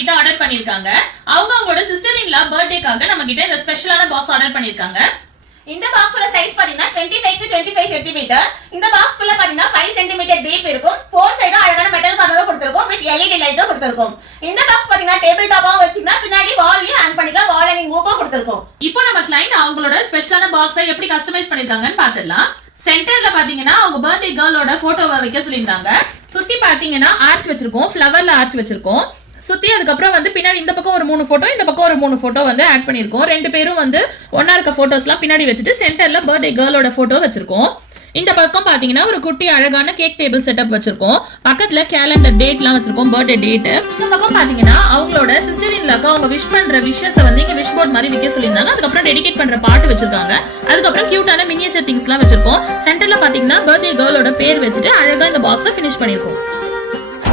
கிட்ட ஆர்டர் பண்ணிருக்காங்க. அவங்க அவங்களோட சிஸ்டர் இன் லா பர்த்டேக்காக நம்ம கிட்ட இந்த ஸ்பெஷலான பாக்ஸ் ஆர்டர் பண்ணிருக்காங்க. இந்த பாக்ஸோட சைஸ் பாத்தீங்கன்னா 25 to 25 சென்டிமீட்டர். இந்த பாக்ஸ் ஃபுல்லா பாத்தீங்கன்னா 5 சென்டிமீட்டர் டீப் இருக்கும். 4 சைடும் அழகான மெட்டல் கவரும் கொடுத்திருக்கோம் வித் LED லைட்டும் கொடுத்திருக்கோம். இந்த பாக்ஸ் பாத்தீங்கன்னா டேபிள் டாப்பாவும் வச்சினா பின்னாடி வால்லயும் ஹேங் பண்ணிக்கலாம். வால் ஹேங்கிங் ஹூக்கும் கொடுத்திருக்கோம். இப்போ நம்ம கிளையண்ட் அவங்களோட ஸ்பெஷலான பாக்ஸை எப்படி கஸ்டமைஸ் பண்ணிருக்காங்கன்னு பாத்துடலாம். சென்டர்ல பாத்தீங்கன்னா அவங்க பர்த்டே கேர்ளோட போட்டோவை வைக்க சொல்லியிருந்தாங்க. சுத்தி பாத்தீங்கன்னா ஆர்ச் வச்சிருக்கோம், ஃப்ளவர்ல ஆர்ச் வச்சிருக்கோம். சுத்தி அதுக்கப்புறம் வந்து பின்னாடி இந்த பக்கம் ஒரு 3 போட்டோ, இந்த பக்கம் ஒரு 3 போட்டோ வந்து ஆட் பண்ணிருக்கோம். 2 பேரும் வந்து ஒன்னா இருக்க போட்டோஸ்லாம் பின்னாடி வச்சுட்டு சென்டர்ல பர்த்டே கேர்ளோட போட்டோ வச்சிருக்கோம். இந்த பக்கம் பாத்தீங்கன்னா ஒரு குட்டி அழகான கேக் டேபிள் செட்டப் வச்சிருக்கோம். பக்கத்துல கேலண்டர் டேட்லாம் வச்சிருக்கோம், பர்த்டே டேட். இந்த பக்கம் பாத்தீங்கன்னா அவங்களோட சிஸ்டர் இன் லாக்கு அவங்க விஷ் பண்ற விஷஸ் வந்து இங்க விஷ் போர்ட் மாதிரி வைக்க சொல்லியிருந்தாங்க. அதுக்கப்புறம் டெடிகேட் பண்ற பாட்டு வச்சிருக்காங்க. அதுக்கப்புறம் கியூட்டான மினியேச்சர் திங்ஸ்லாம் வச்சிருக்கோம். சென்டர்ல பாத்தீங்கன்னா பர்த்டே கேர்ளோட பேர் வச்சுட்டு அழகா இந்த பாக்ஸை ஃபினிஷ் பண்ணிருக்கோம்.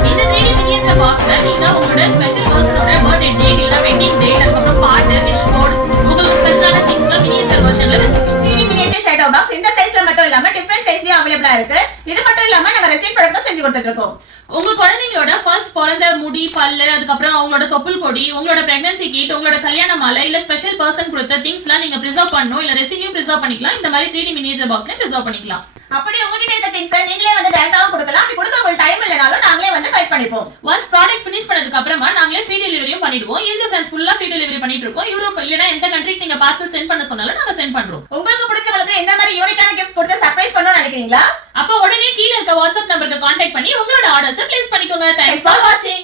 இந்த 3D மினியேச்சர் பாக்ஸ்ல நீங்க உங்களோட ஸ்பெஷல் பர்சனோட பர்த்டே டேட் இல்ல வெட்டிங் டேட் அதுக்கப்புறம் பாட்டு விஷ் போர்ட் உங்களுக்கு ஸ்பெஷலான திங்ஸ்லாம் மினியேச்சர் வெர்ஷன்ல வச்சிருக்கோம். 3D மினியேச்சர் ஷேடோ பாக்ஸ் இந்த சைஸ்ல மட்டும் இல்லாம டிஃபரண்ட் சைஸ்லயும் அவேலபிளா இருக்கு. இது மட்டும் இல்லாம நம்ம ரெசின் ப்ராடக்ட்டும் செஞ்சு கொடுத்துட்டு இருக்கோம். உங்க குழந்தைங்களோட ஃபர்ஸ்ட் பிறந்த முடி, பல்லு, அதுக்கப்புறம் அவங்களோட தொப்புள் கொடி, உங்களோட பிரெக்னன்சி கிட், உங்களோட கல்யாண மாலை இல்ல ஸ்பெஷல் பர்சன் கொடுத்த திங்ஸ்லாம் நீங்க பிரிசர்வ் பண்ணனும் இல்ல ரெசின்லயும் பிரிசர்வ் பண்ணிக்கலாம். இந்த மாதிரி 3D மினியேச்சர் பாக்ஸ்ல பிரிசர்வ் பண்ணிக்கலாம். அப்படி உங்ககிட்ட இருக்க திங்ஸ் நீங்களே வந்து டைரக்டாவும் கொடுக்கலாம். அப்படி கொடுக்க உங்களுக்கு டைம் இல்லனாலும் நாங்களே வந்து கைட் பண்ணிப்போம். ஒன்ஸ் ப்ராடக்ட் ஃபினிஷ் பண்ணதுக்கு அப்புறமா நாங்களே ஃப்ரீ டெலிவரியும் பண்ணிடுவோம். இந்த ஃப்ரெண்ட்ஸ் ஃபுல்லா ஃப்ரீ டெலிவரி பண்ணிட்டு இருக்கோம். யூரோப் இல்லனா எந்த கண்ட்ரிக்கு நீங்க பார்சல் சென்ட் பண்ண சொன்னாலும் நாங்க சென்ட் பண்றோம். உங்களுக்கு பிடிச்சவங்களுக்கு இந்த மாதிரி யூனிக்கான கிஃப்ட்ஸ் கொடுத்து சர்ப்ரைஸ் பண்ணனும்னு நினைக்கிறீங்களா? அப்ப உடனே கீழ இருக்க வாட்ஸ்அப் நம்பருக்கு கான்டாக்ட் பண்ணி உங்களோட ஆர்டர்ஸை பிளேஸ் பண்ணிக்கோங்க. Thanks for watching.